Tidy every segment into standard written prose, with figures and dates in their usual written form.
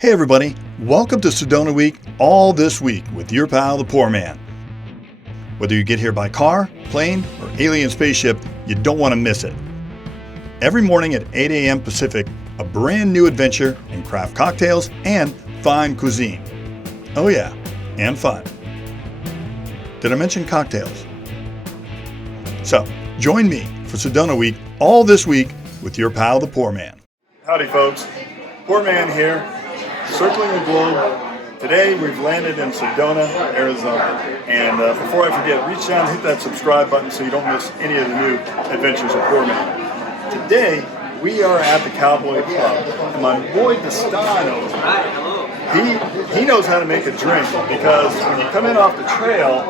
Hey everybody, welcome to Sedona Week, all this week with your pal, the PourMan. Whether you get here by car, plane, or alien spaceship, you don't want to miss it. Every morning at 8 a.m. Pacific, a brand new adventure in craft cocktails and fine cuisine. Oh yeah, and fun. Did I mention cocktails? So, join me for Sedona Week, all this week with your pal, the PourMan. Howdy folks, PourMan here. Circling the globe. Today we've landed in Sedona, Arizona. And before I forget, reach down and hit that subscribe button so you don't miss any of the new adventures of PourMan. Today we are at the Cowboy Club. And my boy Destano, he knows how to make a drink, because when you come in off the trail,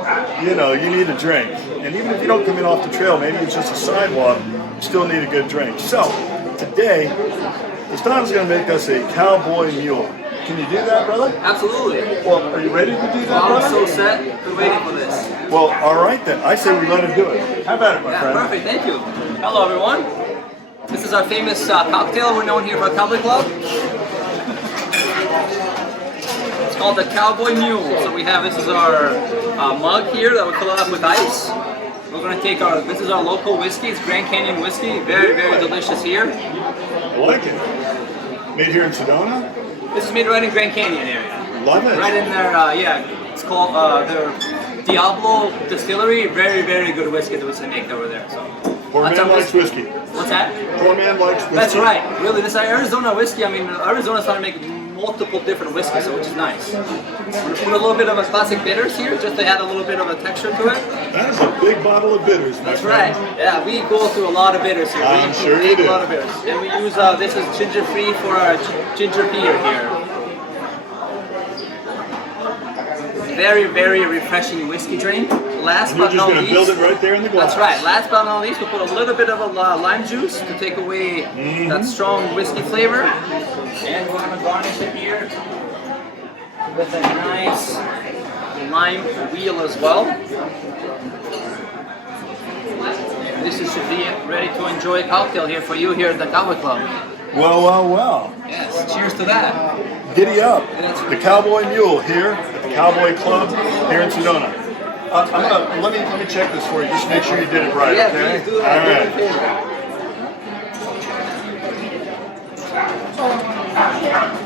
you know, you need a drink. And even if you don't come in off the trail, maybe it's just a sidewalk, you still need a good drink. So today, Destano's going to make us a Cowboy Mule. Can you do that, brother? Absolutely. Well, are you ready to do that, brother? I'm so set. Been waiting for this. Well, all right then. I say we let him do it. How about it, my friend? Perfect. Thank you. Hello, everyone. This is our famous cocktail. We're known here for Cowboy Club. It's called the Cowboy Mule. So we have, this is our mug here that we fill it up with ice. We're going to take this is our local whiskey. It's Grand Canyon whiskey. Very, very delicious here. I like it. Made here in Sedona? This is made right in Grand Canyon area. Love it. Right in their, it's called their Diablo Distillery. Very, very good whiskey that they make over there. So. PourMan likes whiskey. What's that? PourMan likes whiskey. That's right. Really, this Arizona whiskey, I mean, Arizona's trying to make multiple different whiskeys, which is nice. We're going to put a little bit of a classic bitters here, just to add a little bit of a texture to it. That is a big bottle of bitters, my That's friend. right. Yeah, we go through a lot of bitters here. I'm sure you do. A lot of bitters. And we use, this is ginger-free for our ginger beer here. Very, very refreshing whiskey drink. Last but not least, you're just going to build it right there in the glass. That's right. Last but not least, we'll put a little bit of a lime juice to take away that strong whiskey flavor. And we're going to garnish it here with a nice lime wheel as well. And this should be ready to enjoy a cocktail here for you here at the Cowboy Club. Well, well, well. Yes, cheers to that. Giddy up. The Cowboy Mule here at the Cowboy Club here in Sedona. Let me check this for you. Just make sure you did it right, yeah, okay? Please do that. All right.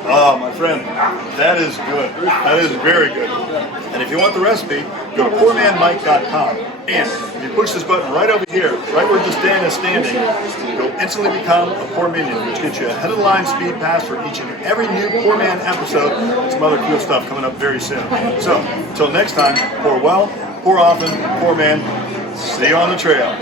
Oh, my friend, that is good. That is very good. And if you want the recipe, go to Pourmanmike.com. And if you push this button right over here, right where Destan is standing, you'll instantly become a Pour Minion, which gets you a head-of-the-line speed pass for each and every new PourMan episode and some other cool stuff coming up very soon. So, until next time, pour well, pour often, PourMan. See you on the trail.